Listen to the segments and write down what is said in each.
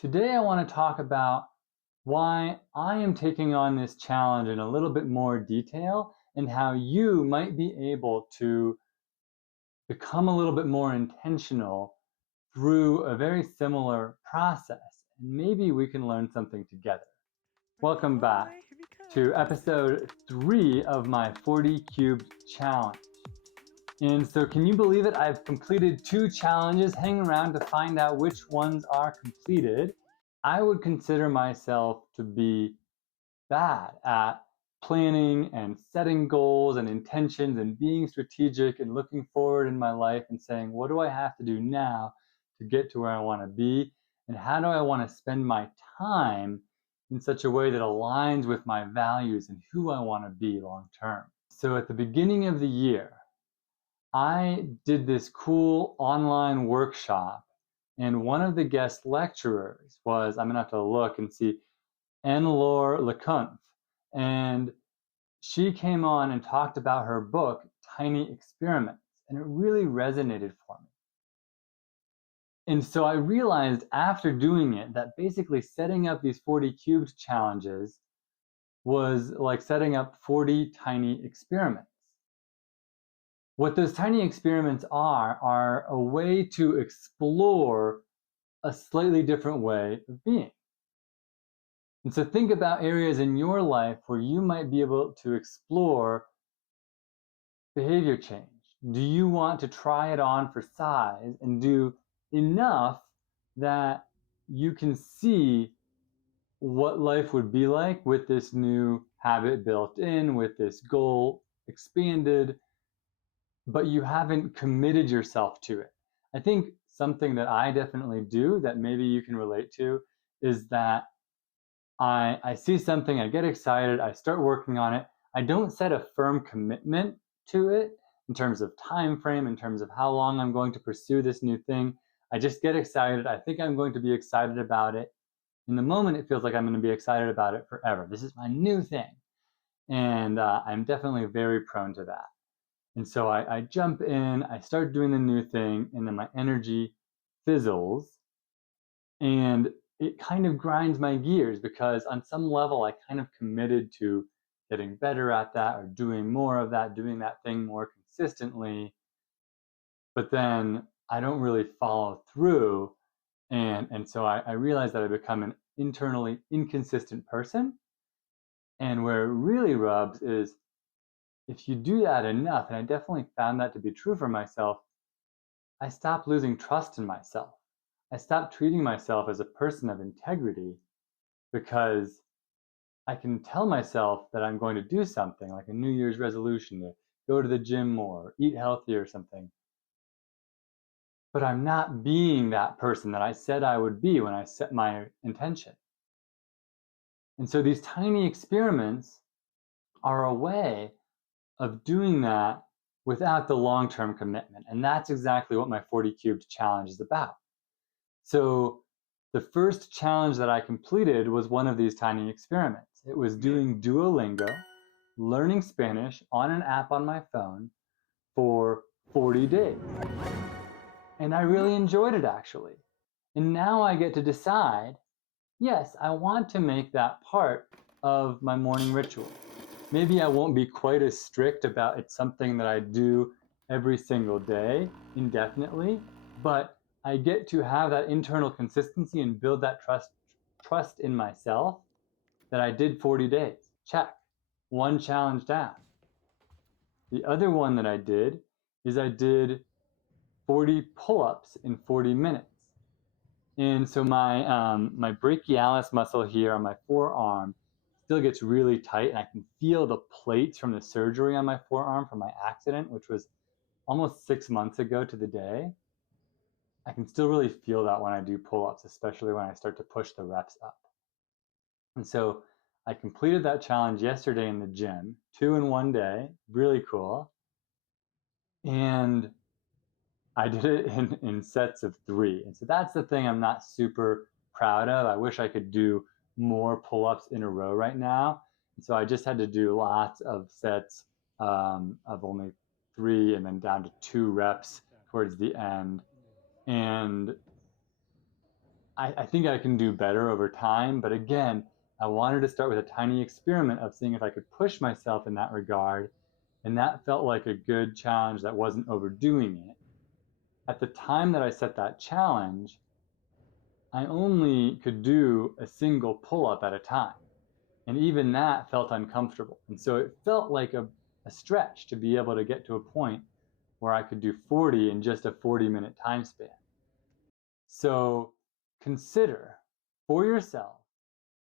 Today, I want to talk about why I am taking on this challenge in a little bit more detail and how you might be able to become a little bit more intentional through a very similar process. And maybe we can learn something together. Welcome back to episode 3 of my 40 Cubed Challenge. And so, can you believe it? I've completed 2 challenges. Hang around to find out which ones are completed. I would consider myself to be bad at planning and setting goals and intentions and being strategic and looking forward in my life and saying, what do I have to do now to get to where I want to be? And how do I want to spend my time in such a way that aligns with my values and who I want to be long term? So at the beginning of the year, I did this cool online workshop, and one of the guest lecturers was, I'm going to have to look and see, Anne-Laure Le Cunff. And she came on and talked about her book, Tiny Experiments, and it really resonated for me. And so I realized after doing it that basically setting up these 40 cubed challenges was like setting up 40 tiny experiments. What those tiny experiments are a way to explore a slightly different way of being. And so think about areas in your life where you might be able to explore behavior change. Do you want to try it on for size and do enough that you can see what life would be like with this new habit built in, with this goal expanded, but you haven't committed yourself to it? I think something that I definitely do that maybe you can relate to is that I see something, I get excited, I start working on it. I don't set a firm commitment to it in terms of time frame, in terms of how long I'm going to pursue this new thing. I just get excited. I think I'm going to be excited about it. In the moment, it feels like I'm going to be excited about it forever. This is my new thing. And I'm definitely very prone to that. And so I jump in, I start doing the new thing, and then my energy fizzles. And it kind of grinds my gears because on some level I kind of committed to getting better at that or doing more of that, doing that thing more consistently. But then I don't really follow through. And so I realized that I become an internally inconsistent person. And where it really rubs is if you do that enough, and I definitely found that to be true for myself, I stop losing trust in myself. I stop treating myself as a person of integrity because I can tell myself that I'm going to do something like a New Year's resolution to go to the gym more, eat healthy or something. But I'm not being that person that I said I would be when I set my intention. And so these tiny experiments are a way of doing that without the long-term commitment. And that's exactly what my 40 Cubed Challenge is about. So the first challenge that I completed was one of these tiny experiments. It was doing Duolingo, learning Spanish on an app on my phone for 40 days. And I really enjoyed it, actually. And now I get to decide, yes, I want to make that part of my morning ritual. Maybe I won't be quite as strict about it's something that I do every single day indefinitely, but I get to have that internal consistency and build that trust in myself that I did 40 days. Check. One challenge down. The other one that I did is I did 40 pull-ups in 40 minutes. And so my brachialis muscle here on my forearm still gets really tight, and I can feel the plates from the surgery on my forearm from my accident, which was almost 6 months ago to the day. I can still really feel that when I do pull-ups, especially when I start to push the reps up. And so I completed that challenge yesterday in the gym, 2 in one day, really cool. And I did it in sets of 3. And so that's the thing I'm not super proud of. I wish I could do more pull-ups in a row right now. And so I just had to do lots of sets of only 3 and then down to 2 reps towards the end. And I think I can do better over time. But again, I wanted to start with a tiny experiment of seeing if I could push myself in that regard. And that felt like a good challenge that wasn't overdoing it. At the time that I set that challenge, I only could do a single pull-up at a time. And even that felt uncomfortable. And so it felt like a stretch to be able to get to a point where I could do 40 in just a 40-minute time span. So consider for yourself,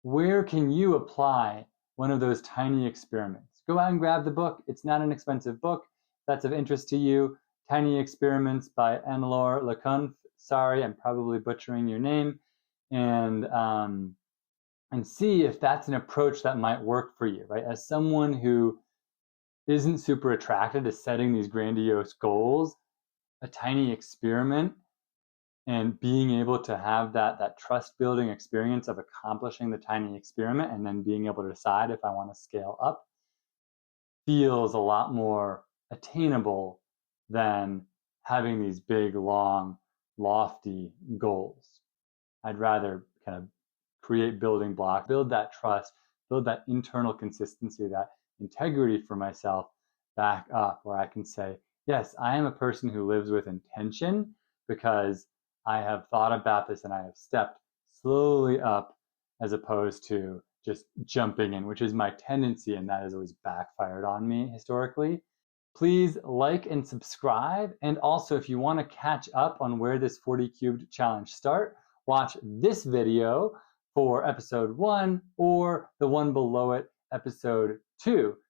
where can you apply one of those tiny experiments? Go out and grab the book. It's not an expensive book. That's of interest to you. Tiny Experiments by Anne-Laure Le Cunff. Sorry, I'm probably butchering your name. And see if that's an approach that might work for you, right? As someone who isn't super attracted to setting these grandiose goals, a tiny experiment and being able to have that trust building experience of accomplishing the tiny experiment and then being able to decide if I want to scale up feels a lot more attainable than having these big, long, lofty goals. I'd rather kind of create building blocks, build that trust, build that internal consistency, that integrity for myself back up where I can say, yes, I am a person who lives with intention because I have thought about this and I have stepped slowly up as opposed to just jumping in, which is my tendency, and that has always backfired on me historically. Please like and subscribe. And also, if you want to catch up on where this 40 cubed challenge start, watch this video for episode 1 or the one below it, episode 2.